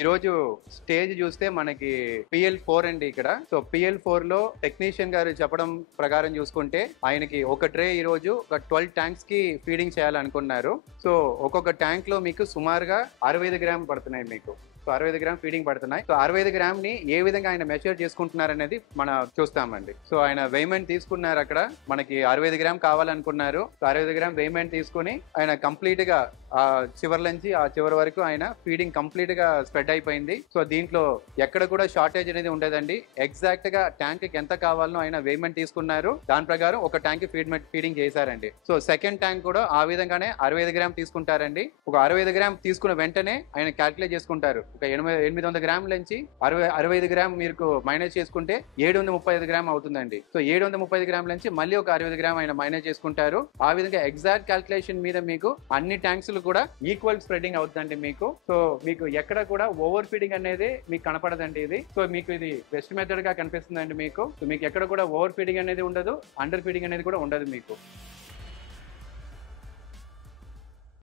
ఈరోజు స్టేజ్ చూస్తే మనకి PL4 అండి ఇక్కడ. సో PL4 లో టెక్నీషియన్ గారు చెప్పడం ప్రకారం చూసుకుంటే ఆయనకి ఒక ట్రే ఈ రోజు ఒక 12 ట్యాంక్స్ కి ఫీడింగ్ చేయాలనుకున్నారు. సో ఒక్కొక్క ట్యాంక్ లో మీకు సుమారుగా 65 గ్రాములు పడుతున్నాయి మీకు. సో 65 గ్రామ్ ఫీడింగ్ పడుతున్నాయి. సో 65 గ్రామ్ ని ఏ విధంగా ఆయన మెజర్ చేసుకుంటున్నారు అనేది మనం చూస్తామండి. సో ఆయన వెయిమెంట్ తీసుకున్నారు, అక్కడ మనకి 65 గ్రామ్ కావాలనుకున్నారు. సో 65 గ్రామ్ వెయిమెంట్ తీసుకుని ఆయన కంప్లీట్ గా ఆ చివరి నుంచి ఆ చివరి వరకు ఆయన ఫీడింగ్ కంప్లీట్ గా స్ప్రెడ్ అయిపోయింది. సో దీంట్లో ఎక్కడ కూడా షార్టేజ్ అనేది ఉండదండి. ఎగ్జాక్ట్ గా ట్యాంక్ కి ఎంత కావాలనో ఆయన వెయిమెంట్ తీసుకున్నారు, దాని ప్రకారం ఒక ట్యాంక్ ఫీడింగ్ చేశారండి. సో సెకండ్ ట్యాంక్ కూడా ఆ విధంగానే 65 గ్రామ్ తీసుకుంటారండి. ఒక 65 గ్రామ్ తీసుకున్న వెంటనే ఆయన క్యాల్కులేట్ చేసుకుంటారు. ఒక 800 గ్రాముల నుంచి 65 గ్రామ్ మీరు మైనస్ చేసుకుంటే 735 గ్రామ్ అవుతుందండి. సో 735 గ్రాముల నుంచి మళ్ళీ ఒక 65 గ్రామ్ ఆయన మైనస్ చేసుకుంటారు. ఆ విధంగా ఎగ్జాక్ట్ క్యాల్కులేషన్ మీద మీకు అన్ని ట్యాంక్స్ కూడా ఈక్వల్ స్ప్రెడింగ్ అవుతుందండి మీకు. సో మీకు ఎక్కడ కూడా ఓవర్ ఫీడింగ్ అనేది మీకు కనపడదండి ఇది. సో మీకు ఇది బెస్ట్ మెథడ్ గా కనిపిస్తుందండి మీకు. సో మీకు ఎక్కడ కూడా ఓవర్ ఫీడింగ్ అనేది ఉండదు, అండర్ ఫీడింగ్ అనేది కూడా ఉండదు మీకు.